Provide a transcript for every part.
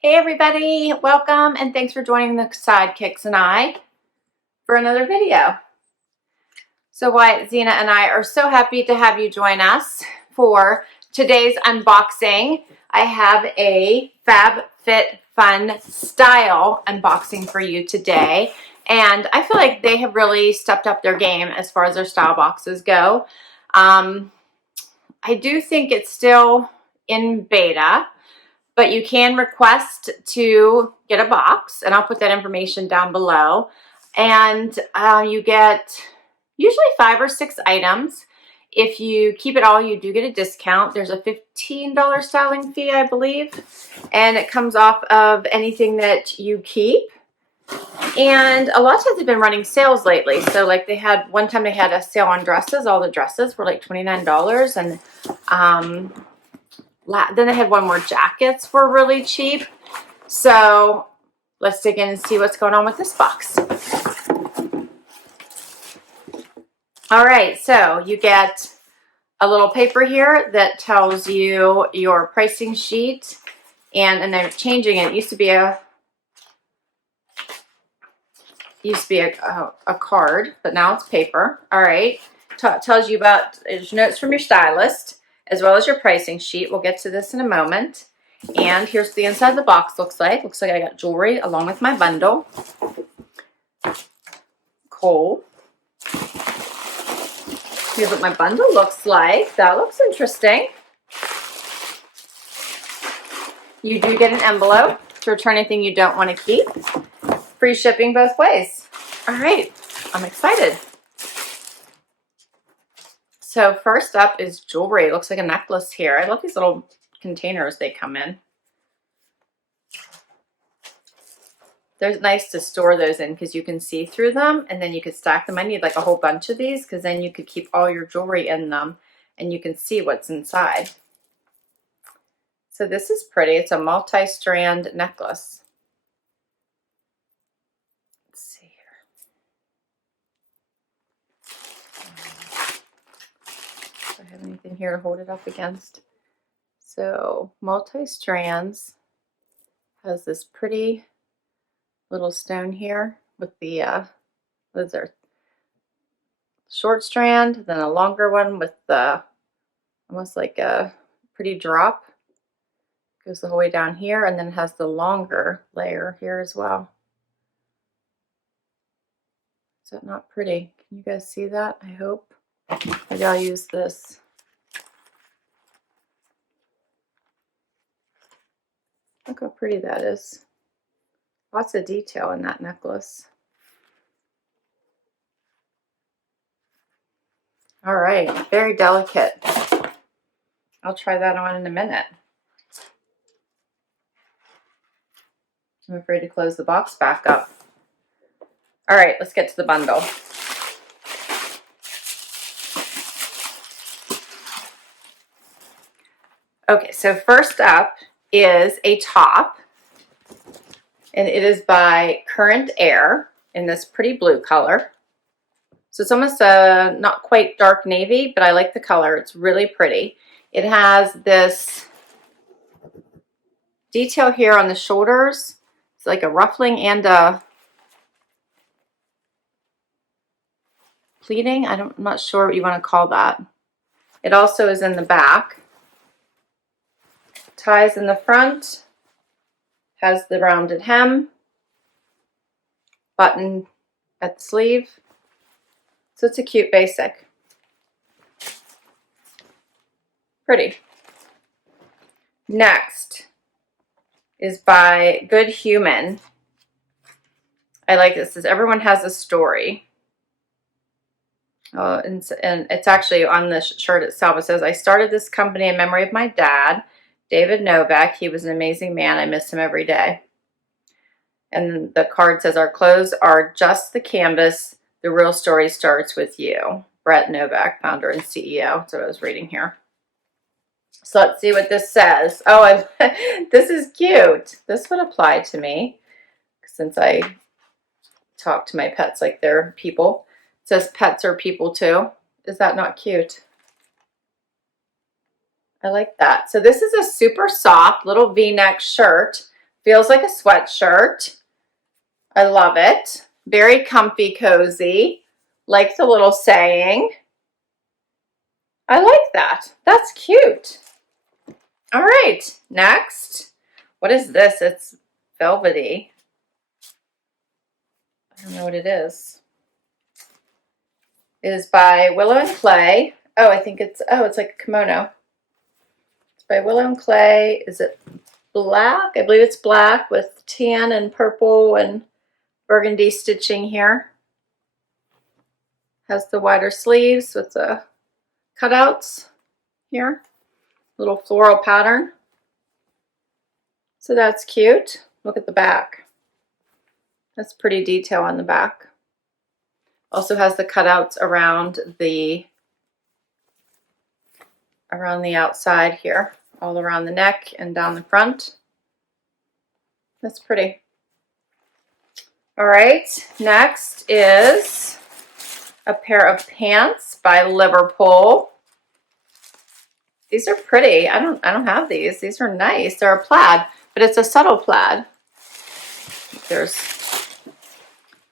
Hey everybody, welcome and thanks for joining the Sidekicks and I for another video. So Wyatt, Zena, and I are so happy to have you join us for today's unboxing. I have a FabFitFun Style unboxing for you today, and I feel like they have really stepped up their game as far as their style boxes go. I do think it's still in beta, but you can request to get a box, and I'll put that information down below. And you get usually 5 or 6 items. If you keep it all, you do get a discount. There's a $15 styling fee, I believe, and it comes off of anything that you keep. And a lot of times they've been running sales lately. So like they had, one time they had a sale on dresses. All the dresses were like $29, and then they had one more jackets were really cheap. So let's dig in and see what's going on with this box. All right, so you get a little paper here that tells you your pricing sheet, and they're changing it. It used to be a card, but now it's paper. All right, tells you about notes from your stylist, as well as your pricing sheet. We'll get to this in a moment. And here's the inside of the box looks like. Looks like I got jewelry along with my bundle. Cool. Here's what my bundle looks like. That looks interesting. You do get an envelope to return anything you don't want to keep. Free shipping both ways. All right, I'm excited. So first up is jewelry. It looks like a necklace here. I love these little containers they come in. They're nice to store those in because you can see through them, and then you could stack them. I need like a whole bunch of these because then you could keep all your jewelry in them and you can see what's inside. So this is pretty. It's a multi-strand necklace. Let's see here. Do I have anything here to hold it up against? So multi-strands, has this pretty little stone here with the what is there, short strand, then a longer one with the almost like a pretty drop, goes the whole way down here, and then has the longer layer here as well. Is that not pretty? Can you guys see that? I hope. Maybe I'll use this. Look how pretty that is. Lots of detail in that necklace. All right, very delicate. I'll try that on in a minute. I'm afraid to close the box back up. All right, let's get to the bundle. Okay, so first up is a top. And it is by Current Air in this pretty blue color. So it's almost a not quite dark navy, but I like the color. It's really pretty. It has this detail here on the shoulders. It's like a ruffling and a pleating. I'm not sure what you want to call that. It also is in the back. Ties in the front. Has the rounded hem, button at the sleeve. So it's a cute basic. Pretty. Next is by Good Human. I like this. Everyone has a story. And it's actually on the shirt itself. It says, I started this company in memory of my dad, David Novak. He was an amazing man. I miss him every day. And the card says, our clothes are just the canvas. The real story starts with you. Brett Novak, founder and CEO. That's what I was reading here. So let's see what this says. Oh, this is cute. This would apply to me since I talk to my pets like they're people. It says pets are people too. Is that not cute? I like that. So this is a super soft little V-neck shirt Feels like a sweatshirt. I love it. Very comfy, cozy. Like the little saying. I like that. That's cute. All right, next. What is this? It's velvety. I don't know what it is. It is by Willow and Clay. Oh, I think it's like a kimono. It's by Willow and Clay. Is it black? I believe it's black with tan and purple and burgundy stitching here. Has the wider sleeves with the cutouts here. Little floral pattern. So that's cute. Look at the back. That's pretty detail on the back. Also has the cutouts around the outside here, all around the neck and down the front. That's pretty. All right, next is a pair of pants by Liverpool. These are pretty. I don't have these. These are nice. They're a plaid, but it's a subtle plaid.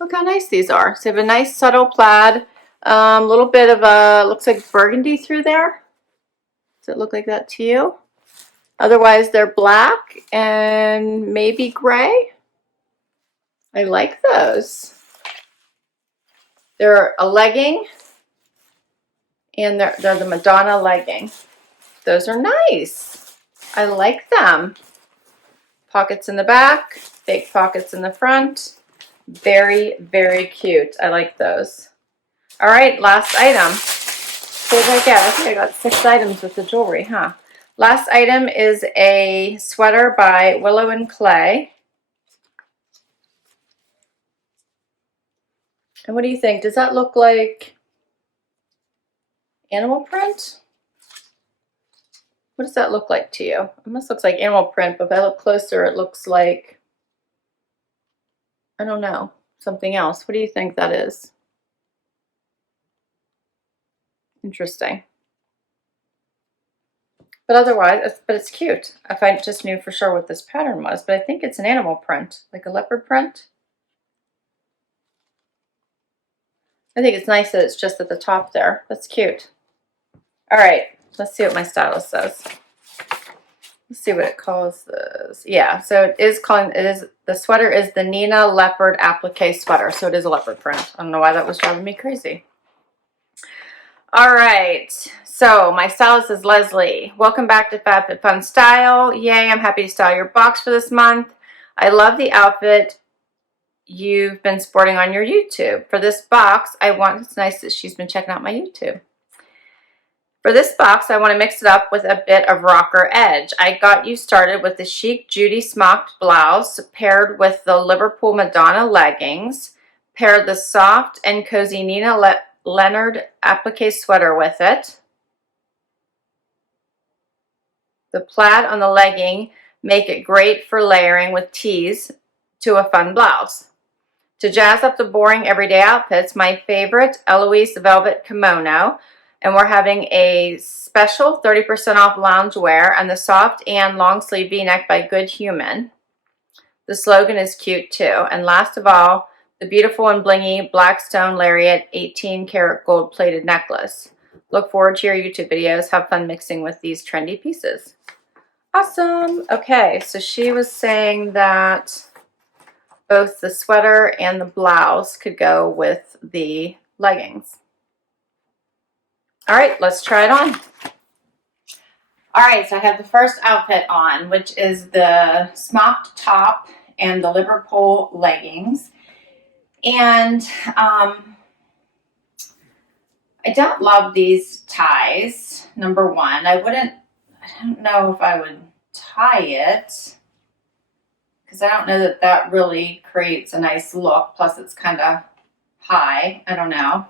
Look how nice these are. So they have a nice subtle plaid. Little bit of a, looks like burgundy through there. Does it look like that to you? Otherwise, they're black and maybe gray. I like those. They're a legging, and they're the Madonna legging. Those are nice. I like them. Pockets in the back, fake pockets in the front. Very, very cute. I like those. All right, last item. What did I get? I think I got 6 items with the jewelry, huh? Last item is a sweater by Willow and Clay. And what do you think? Does that look like animal print? What does that look like to you? It almost looks like animal print, but if I look closer, it looks like, I don't know, something else. What do you think that is? Interesting. But otherwise, it's cute. If I just knew for sure what this pattern was, but I think it's an animal print, like a leopard print. I think it's nice that it's just at the top there. That's cute. All right, let's see what my stylist says. Let's see what it calls this. Yeah, so the sweater is the Nina Leopard Applique sweater, so it is a leopard print. I don't know why that was driving me crazy. All right, so my stylist is Leslie. Welcome back to FabFitFun Style. Yay, I'm happy to style your box for this month. I love the outfit you've been sporting on your YouTube. For this box, it's nice that she's been checking out my YouTube. For this box, I want to mix it up with a bit of rocker edge. I got you started with the chic Judy Smoked blouse paired with the Liverpool Madonna leggings. Paired the soft and cozy Nina Leonard applique sweater with it. The plaid on the legging make it great for layering with tees to a fun blouse. To jazz up the boring everyday outfits, my favorite Eloisa velvet kimono, and we're having a special 30% off loungewear and the soft and long sleeve v-neck by Good Human. The slogan is cute too. And last of all, the beautiful and blingy Blackstone Lariat 18 karat gold plated necklace. Look forward to your YouTube videos. Have fun mixing with these trendy pieces. Awesome. Okay, so she was saying that both the sweater and the blouse could go with the leggings. All right, let's try it on. All right, so I have the first outfit on, which is the Smocked top and the Liverpool leggings. And I don't love these ties, number one. I don't know if I would tie it because I don't know that that really creates a nice look. Plus it's kind of high. I don't know.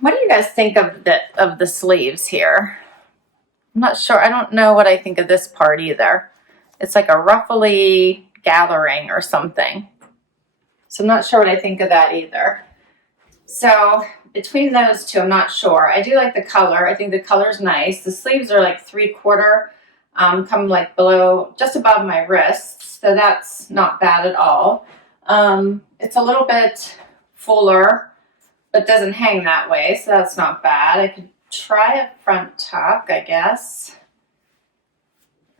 What do you guys think of the sleeves here? I'm not sure. I don't know what I think of this part either. It's like a ruffly gathering or something. So I'm not sure what I think of that either. So between those two, I'm not sure. I do like the color. I think the color's nice. The sleeves are like 3/4 come like below, just above my wrists, so that's not bad at all. It's a little bit fuller, but doesn't hang that way, so that's not bad. I could try a front tuck, I guess.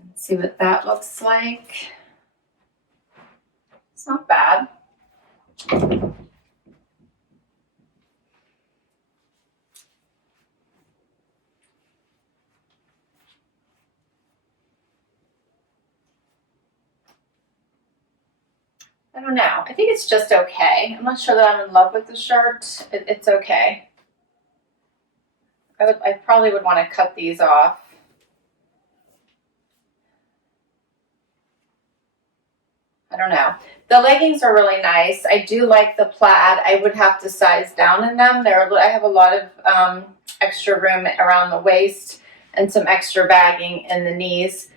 Let's see what that looks like. It's not bad. I don't know. I think it's just okay. I'm not sure that I'm in love with the shirt. It's okay. I probably would want to cut these off. I don't know. The leggings are really nice. I do like the plaid. I would have to size down in them. I have a lot of extra room around the waist and some extra bagging in the knees.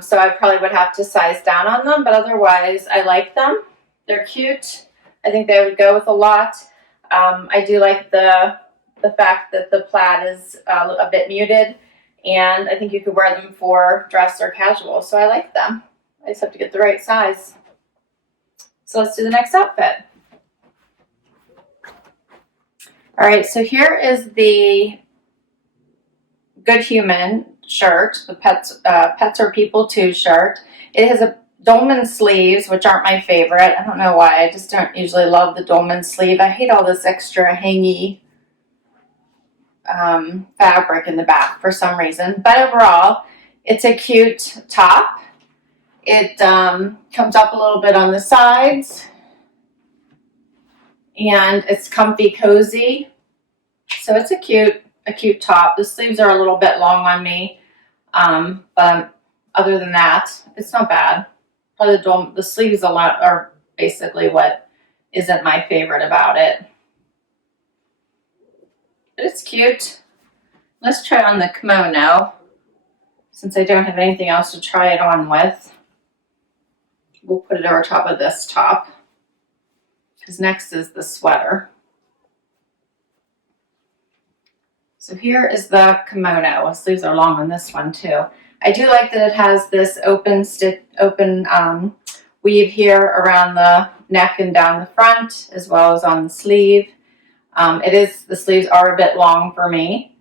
So I probably would have to size down on them, but otherwise I like them. They're cute. I think they would go with a lot. I do like the fact that the plaid is a bit muted, and I think you could wear them for dress or casual, so I like them. I just have to get the right size. So let's do the next outfit. All right, so here is the Good Human shirt, the Pets Are People Too shirt. It has a dolman sleeves, which aren't my favorite. I don't know why. I just don't usually love the dolman sleeve. I hate all this extra hangy fabric in the back for some reason. But overall, it's a cute top. It comes up a little bit on the sides, and it's comfy, cozy. So it's a cute top. The sleeves are a little bit long on me, but other than that, it's not bad. Probably the sleeves are basically what isn't my favorite about it. But it's cute. Let's try on the kimono, since I don't have anything else to try it on with. We'll put it over top of this top, because next is the sweater. So here is the kimono. The sleeves are long on this one too. I do like that it has this open weave here around the neck and down the front, as well as on the sleeve. The sleeves are a bit long for me,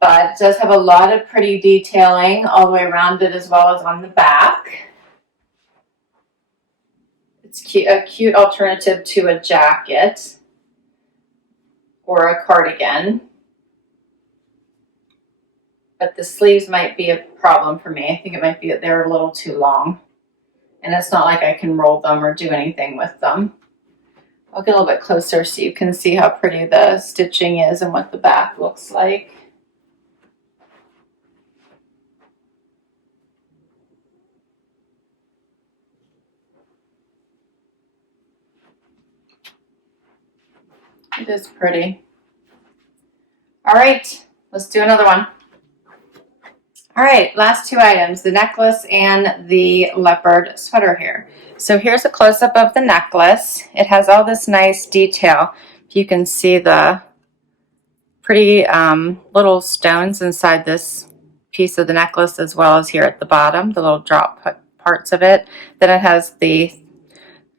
but it does have a lot of pretty detailing all the way around it, as well as on the back. It's a cute alternative to a jacket or a cardigan. But the sleeves might be a problem for me. I think it might be that they're a little too long. And it's not like I can roll them or do anything with them. I'll get a little bit closer so you can see how pretty the stitching is and what the back looks like. It is pretty. All right, let's do another one. All right, last two items, the necklace and the leopard sweater here. So here's a close-up of the necklace. It has all this nice detail. You can see the pretty little stones inside this piece of the necklace, as well as here at the bottom, the little drop parts of it. Then it has the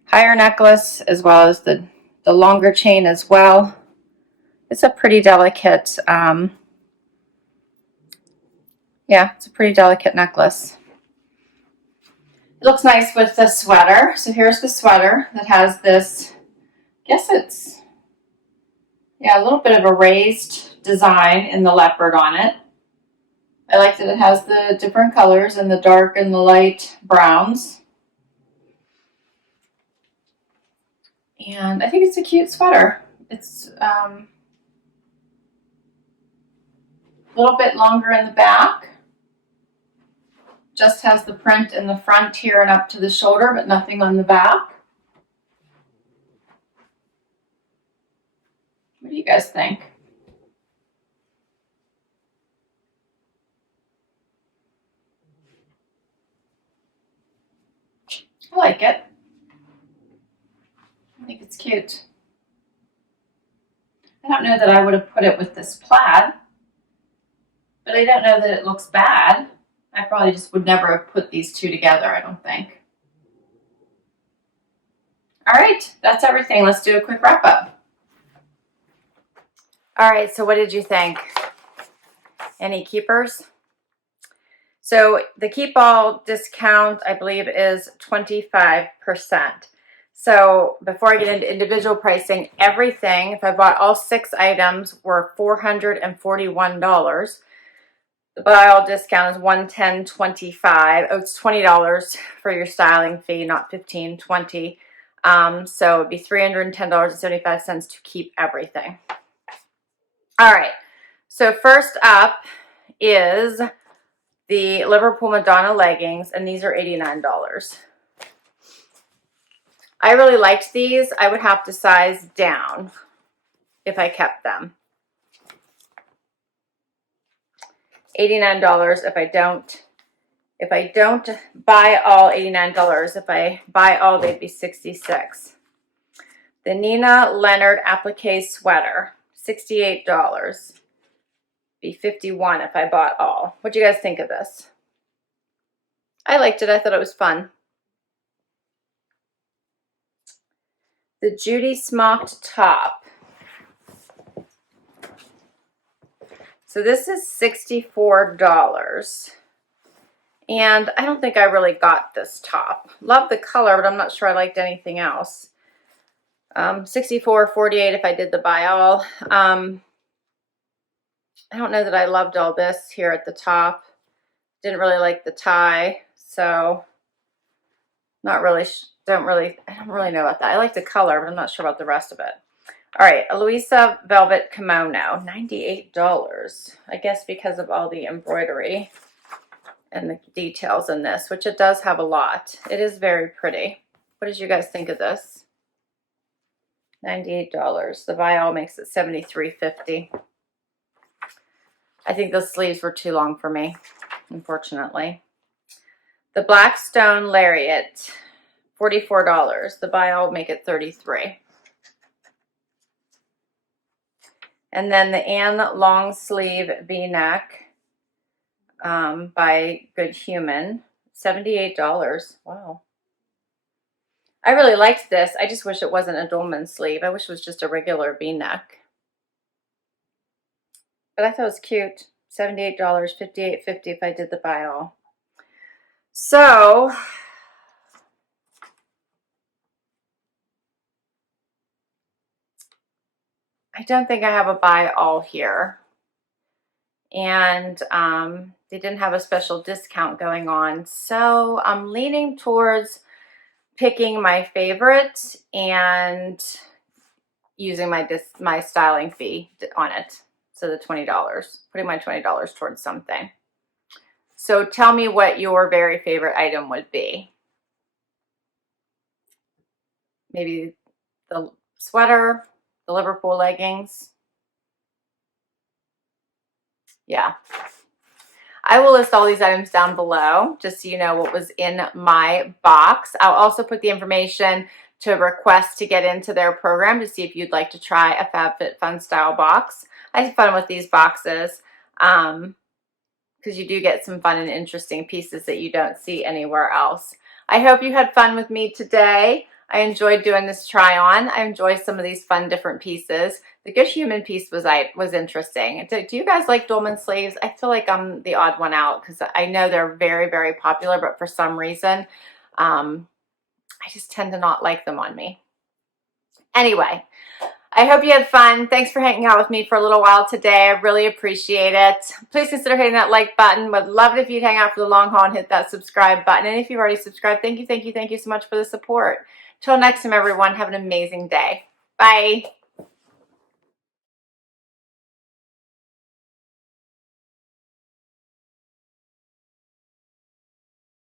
higher necklace, as well as the longer chain as well. It's a pretty delicate yeah, it's a pretty delicate necklace. It looks nice with the sweater. So here's the sweater that has this, I guess it's, yeah, a little bit of a raised design in the leopard on it. I like that it has the different colors in the dark and the light browns. And I think it's a cute sweater. It's a little bit longer in the back. Just has the print in the front here and up to the shoulder, but nothing on the back. What do you guys think? I like it. I think it's cute. I don't know that I would have put it with this plaid, but I don't know that it looks bad. I probably just would never have put these two together, I don't think. All right, that's everything. Let's do a quick wrap up. All right, so what did you think? Any keepers? So the keep all discount, I believe, is 25%. So before I get into individual pricing, everything, if I bought all 6 items, were $441. The buy all discount is $110.25. Oh, it's $20 for your styling fee, not $15, $20. So it'd be $310.75 to keep everything. All right. So first up is the Liverpool Madonna leggings, and these are $89. I really liked these. I would have to size down if I kept them. $89 if I don't buy all $89. If I buy all, they'd be $66. The Nina Leonard applique sweater, $68. Be $51 if I bought all. What do you guys think of this? I liked it. I thought it was fun. The Judy Smoked top. So this is $64. And I don't think I really got this top. Love the color, but I'm not sure I liked anything else. $64, $48 if I did the buy all. I don't know that I loved all this here at the top. Didn't really like the tie, so not really. I don't really know about that. I like the color, but I'm not sure about the rest of it. All right, Eloisa velvet kimono, $98. I guess because of all the embroidery and the details in this, which it does have a lot. It is very pretty. What did you guys think of this? $98. The buy all makes it $73.50. I think the sleeves were too long for me, unfortunately. The black stone lariat, $44. The buy all make it $33. And then the Anne long sleeve V-neck by Good Human, $78. Wow. I really liked this. I just wish it wasn't a dolman sleeve. I wish it was just a regular V-neck. But I thought it was cute. $78, $58.50 if I did the buy all. So I don't think I have a buy all here. And they didn't have a special discount going on. So I'm leaning towards picking my favorite and using my styling fee on it. So the $20, putting my $20 towards something. So tell me what your very favorite item would be. Maybe the sweater, the Liverpool leggings. Yeah. I will list all these items down below just so you know what was in my box. I'll also put the information to request to get into their program to see if you'd like to try a FabFitFun Style box. I had fun with these boxes because you do get some fun and interesting pieces that you don't see anywhere else. I hope you had fun with me today. I enjoyed doing this try on. I enjoyed some of these fun different pieces. The Good Human piece was interesting. Do you guys like dolman sleeves? I feel like I'm the odd one out because I know they're very, very popular, but for some reason, I just tend to not like them on me. Anyway, I hope you had fun. Thanks for hanging out with me for a little while today. I really appreciate it. Please consider hitting that like button. Would love it if you'd hang out for the long haul and hit that subscribe button. And if you've already subscribed, thank you so much for the support. Till next time, everyone, have an amazing day. Bye.